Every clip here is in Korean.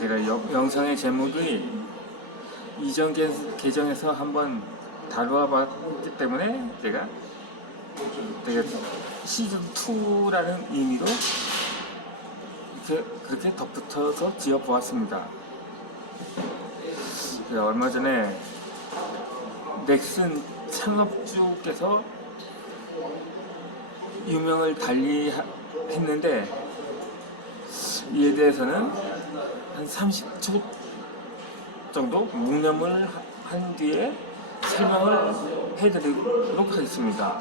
제가 영상의 제목이 이전 계정에서 한번 다루어 봤기 때문에 제가 시즌2라는 의미로 그렇게 덧붙여서 지어보았습니다. 얼마 전에 넥슨 창업주께서 유명을 달리 했는데 이에 대해서는 한 30초 정도 묵념을 한 뒤에 설명을 해드리도록 하겠습니다.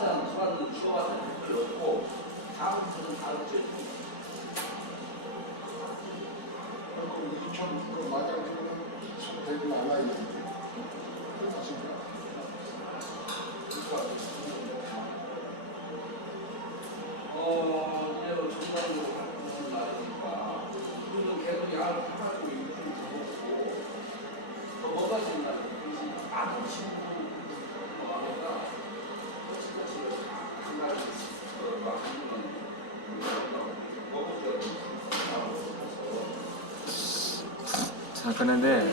자, 그런데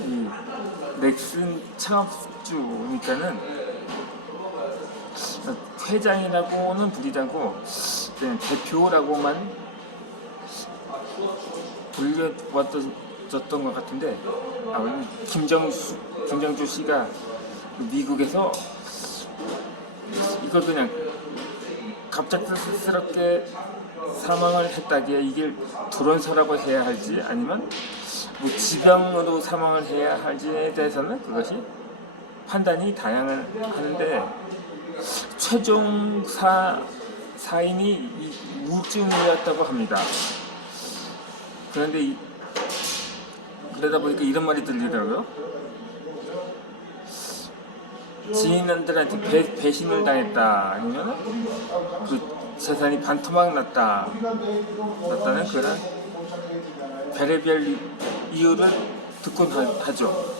이 넥슨 창업주니까는 회장이라고는 부리지 않고 그냥 대표라고만 불려왔던 것 같은데, 김정주 씨가 미국에서 이걸 그냥 갑작스럽게 사망을 했다기에 이게 돌연사라고 해야 할지 아니면 뭐 지병으로 사망을 해야 할지에 대해서는 그것이 판단이 다양하는데, 최종 사인이 이 우울증이었다고 합니다. 그런데 그러다 보니까 이런 말이 들리더라고요. 지인들한테 배신을 당했다, 아니면 그 재산이 반토막 났다는 그런 별의별 이유를 듣곤 하죠.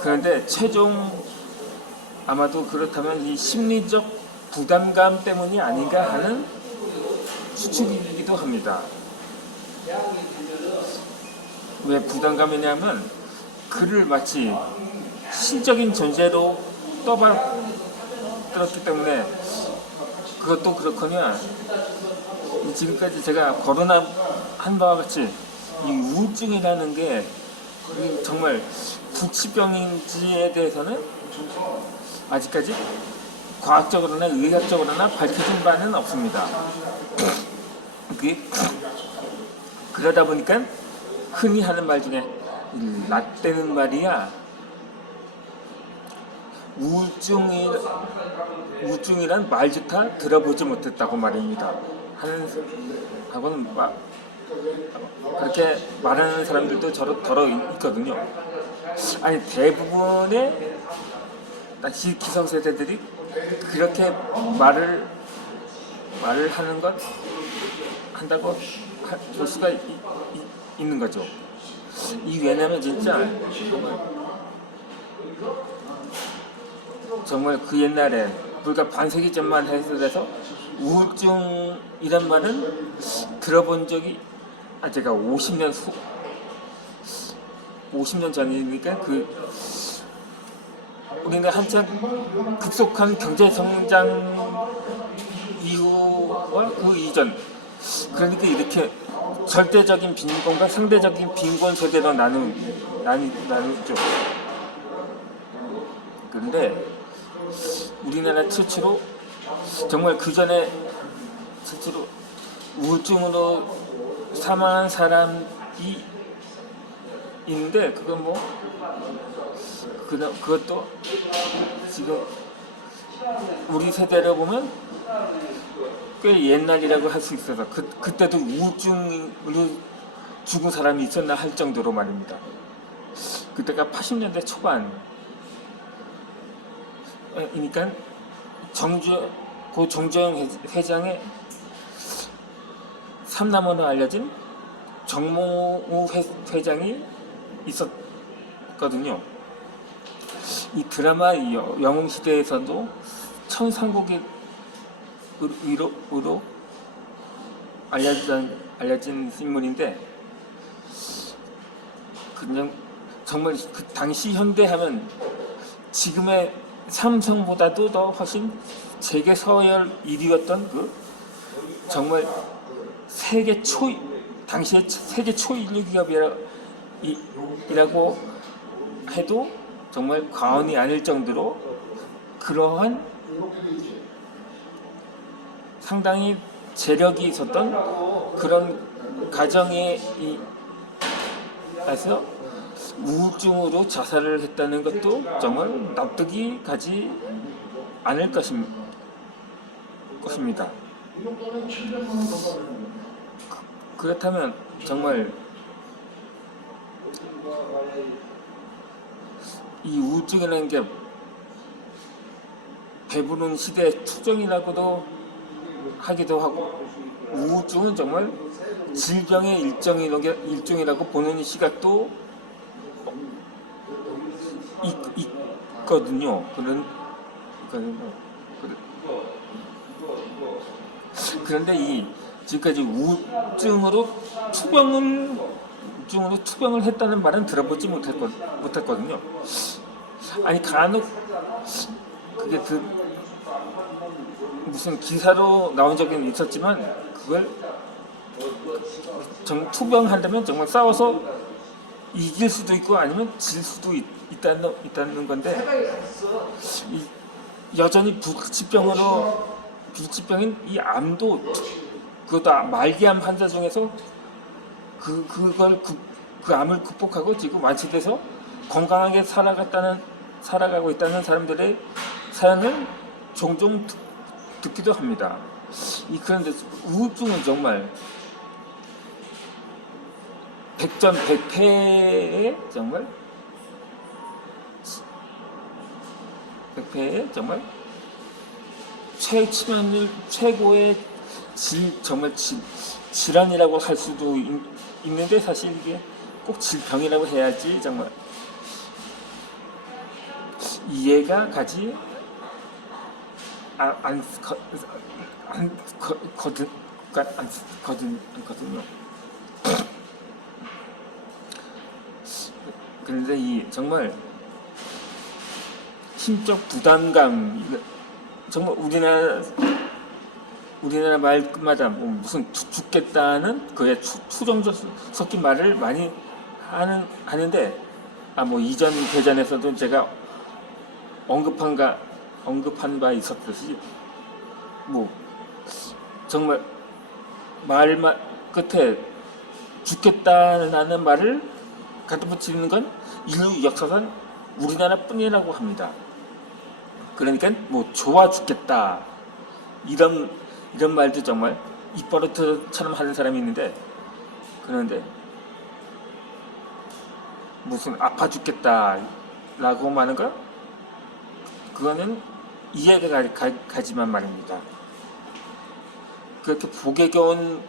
그런데 최종 아마도 그렇다면 이 심리적 부담감 때문이 아닌가 하는 추측이기도 합니다. 왜 부담감이냐면 그를 마치 신적인 존재로 떠받들었기 때문에, 그것도 그렇거니와 지금까지 제가 거론한 바와 같이 이 우울증이라는 게 정말 부치병인지에 대해서는 아직까지 과학적으로나 의학적으로나 밝혀진 바는 없습니다. 그러다 보니까 흔히 하는 말 중에 라떼는 말이야 우울증이란 말조차 들어보지 못했다고 말입니다. 하고는 그렇게 말하는 사람들도 더러 있거든요. 아니, 대부분의 기성세대들이 그렇게 말을 한다고 볼 수가 있는 거죠. 왜냐면 진짜 정말 그 옛날에 불과 반세기 전만 해서 우울증이란 말은 들어본 적이 제가 50년 전이니까 우리가 한참 급속한 경제 성장 이후와 그 이전, 그러니까 이렇게 절대적인 빈곤과 상대적인 빈곤 세대로 나누죠. 그런데 우리나라 최초로 정말 그 전에 최초로 우울증으로 사망한 사람이 있는데, 그건 그것도 지금 우리 세대로 보면 꽤 옛날이라고 할 수 있어서 그때도 우울증으로 죽은 사람이 있었나 할 정도로 말입니다. 그때가 80년대 초반. 그러니까 고 정주영 회장의 삼남으로 알려진 정몽우 회장이 있었거든요. 이 드라마 영웅시대에서도 천상국으로 알려진 알려진 인물인데 그냥 정말 그 당시 현대하면 지금의 삼성보다도 더 훨씬 세계 서열 1위였던 그 정말 세계 초 당시에 세계 초인류 기업이라고 해도 정말 과언이 아닐 정도로 그러한 상당히 재력이 있었던 그런 가정에 와서 우울증으로 자살을 했다는 것도 정말 납득이 가지 않을 것입니다. 그렇다면 정말 이 우울증이라는 게 배부른 시대의 투정이라고도 하기도 하고 우울증은 정말 질병의 일종이라고 보는 시각도 있거든요. 그런데 이 지금까지 우울증으로 투병을 했다는 말은 들어보지 못했거든요. 아니 간혹 그게 무슨 기사로 나온 적은 있었지만 그걸 투병한다면 정말 싸워서 이길 수도 있고 아니면 질 수도 있다는 건데 여전히 불치병인 이 암도 그것도 말기암 환자 중에서 그 암을 극복하고 지금 완치돼서 건강하게 살아가고 있다는 사람들의 사연을 종종 듣기도 합니다. 그런데 우울증은 정말 백전백패에 정말 최고의 정말 질환이라고 할 수도 있는데 사실 이게 꼭 질병이라고 해야지 정말 이해가 가지 않거든요. 그런데 이 정말 심적 부담감 정말 우리나라 말마다 무슨 죽겠다는 그의 투정적 섞인 말을 많이 하는데 이전 대전에서도 제가 언급한 바 있었듯이 정말 말 끝에 죽겠다는 말을 갖다 붙이는 건 인류 역사상 우리나라뿐이라고 합니다. 그러니까 좋아 죽겠다 이런 말도 정말 입버릇처럼 하는 사람이 있는데 그런데 무슨 아파 죽겠다라고 하는 거 그거는 이해가 가지만 말입니다. 그렇게 복에 겨운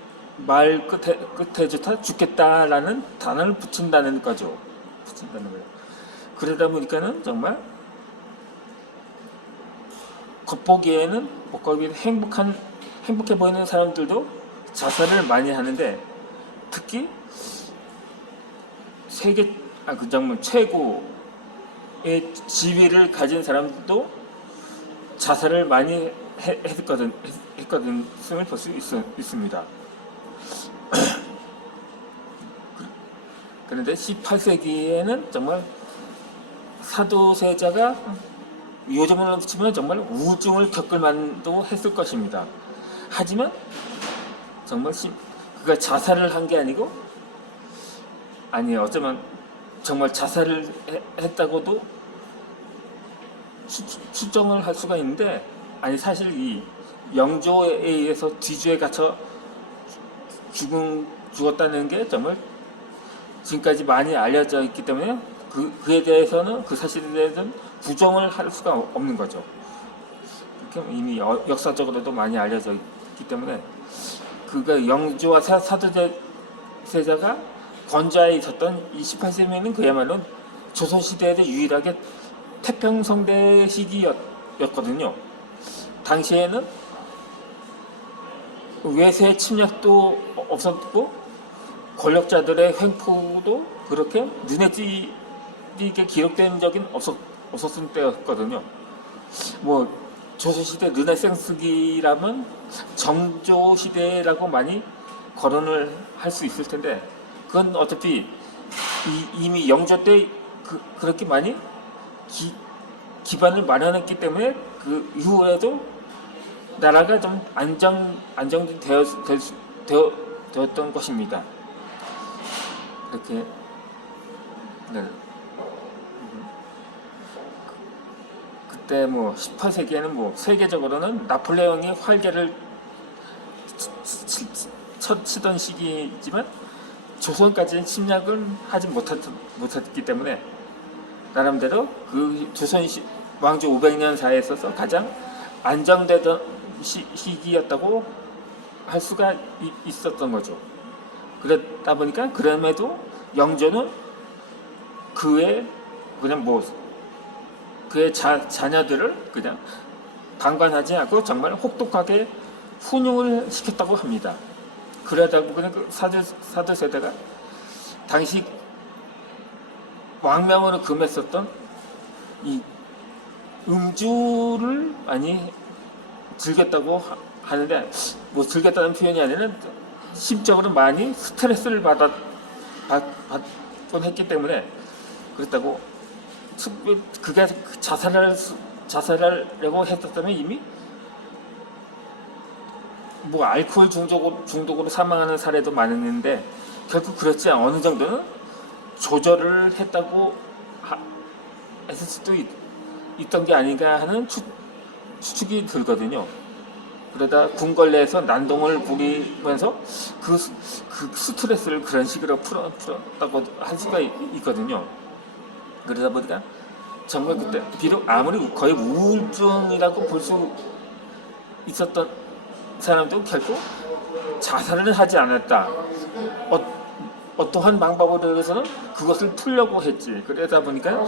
말 끝에조차 죽겠다라는 단어를 붙인다는 거죠. 그러다 보니까는 정말 겉보기에는 행복해 보이는 사람들도 자살을 많이 하는데 특히 정말 최고의 지위를 가진 사람들도 자살을 많이 했거든을 볼 수 있습니다. 그런데 18세기에는 정말 사도세자가 요즘으로 치면 정말 우울증을 겪을 만도 했을 것입니다. 하지만 정말 그가 자살을 한 게 아니고 어쩌면 정말 자살을 했다고도 추정을 할 수가 있는데 사실 이 영조에 의해서 뒤주에 갇혀 죽었다는 게 정말 지금까지 많이 알려져 있기 때문에 그에 대해서는 그 사실에 대해서는 부정을 할 수가 없는 거죠. 이미 역사적으로도 많이 알려져 있기 때문에 그가 영조와 사도세자가 권좌에 있었던 이 18세기는 그야말로 조선시대에도 유일하게 태평성대 시기였거든요. 당시에는 외세 침략도 없었고 권력자들의 횡포도 그렇게 눈에 띄게 기록된 적은 없었을 때였거든요. 뭐 조선시대 르네상스기라면 정조시대라고 많이 거론을 할 수 있을 텐데 그건 어차피 이미 영조 때 그렇게 많이 기반을 마련했기 때문에 그 이후에도 나라가 좀 안정이 되었던 것입니다. 이렇게 네. 그때 뭐 18세기에는 뭐 세계적으로는 나폴레옹이 활개를 치던 시기이지만 조선까지는 침략을 하지 못했기 때문에 나름대로 그 조선 왕조 500년 사이에 있어서 가장 안정되던 시기였다고 할 수가 있었던 거죠. 그러다 보니까 그럼에도 영조는 그의 자녀들을 그냥 방관하지 않고 정말 혹독하게 훈육을 시켰다고 합니다. 그러다 보니까 그 사들 세대가 당시 왕명으로 금했었던 이 음주를 많이 즐겼다고 하는데 뭐 즐겼다는 표현이 아니라 심적으로 많이 스트레스를 받곤 했기 때문에 그렇다고 그게 자살하려고 했었다면 이미 뭐 알코올 중독으로 사망하는 사례도 많았는데 결국 그렇지 않아 어느 정도는 조절을 했다고 했을 수도 있던 게 아닌가 하는 추측이 들거든요. 그러다 궁궐내에서 난동을 부리면서 그 스트레스를 그런 식으로 풀었다고 할 수가 있거든요. 그러다 보니까 정말 그때 비록 아무리 거의 우울증이라고 볼 수 있었던 사람도 결국 자살을 하지 않았다. 어떠한 방법으로 해서는 그것을 풀려고 했지. 그러다 보니까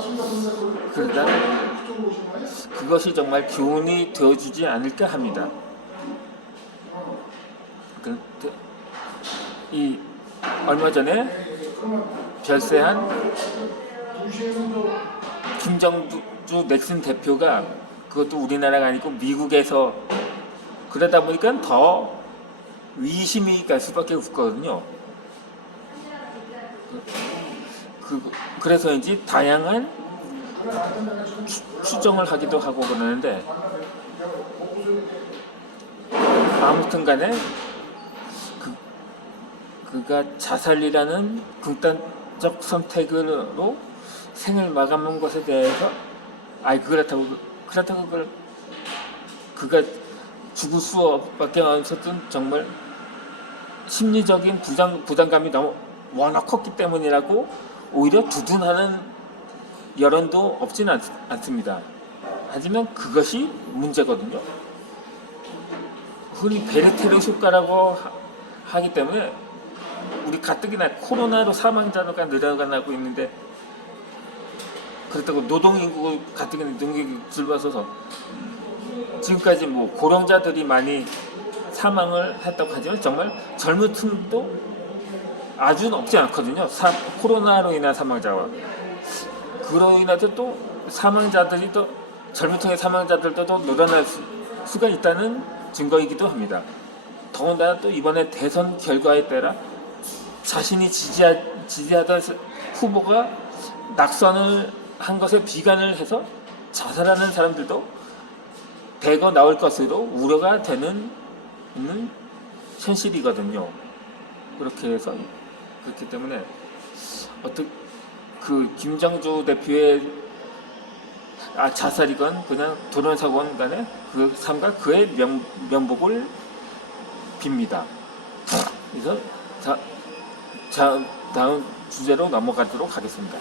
그것이 정말 교훈이 되어주지 않을까 합니다. 이 얼마 전에 별세한 김정주 넥슨 대표가 그것도 우리나라가 아니고 미국에서 그러다 보니까 더 의심이 갈 수밖에 없거든요. 그래서인지 다양한 추정을 하기도 하고 그러는데 아무튼 간에 그가 자살이라는 극단적 선택으로 생을 마감한 것에 대해서 그렇다고 그가 죽을 수밖에 없었던 정말 심리적인 부담감이 너무 워낙 컸기 때문이라고 오히려 두둔하는 여론도 없지는 않습니다. 하지만 그것이 문제거든요. 흔히 베르테르 효과라고 하기 때문에 우리 가뜩이나 코로나로 사망자가 늘어나고 있는데 그렇다고 노동인구 가뜩이나 능력이 줄어서서 지금까지 뭐 고령자들이 많이 사망을 했다고 하지만 정말 젊은 층도 아주 높지 않거든요. 코로나로 인한 사망자와 그로 인해서 또 사망자들이 또 젊은 층의 사망자들도 또 늘어날 수가 있다는 증거이기도 합니다. 더군다나 또 이번에 대선 결과에 따라 자신이 지지하던 후보가 낙선을 한 것에 비관을 해서 자살하는 사람들도 대거 나올 것으로 우려가 되는 현실이거든요. 그렇기 때문에 그 김정주 대표의 자살이건 그냥 돌연사건 간에 그 삶과 그의 면목을 빕니다. 그래서 다음 주제로 넘어가도록 하겠습니다.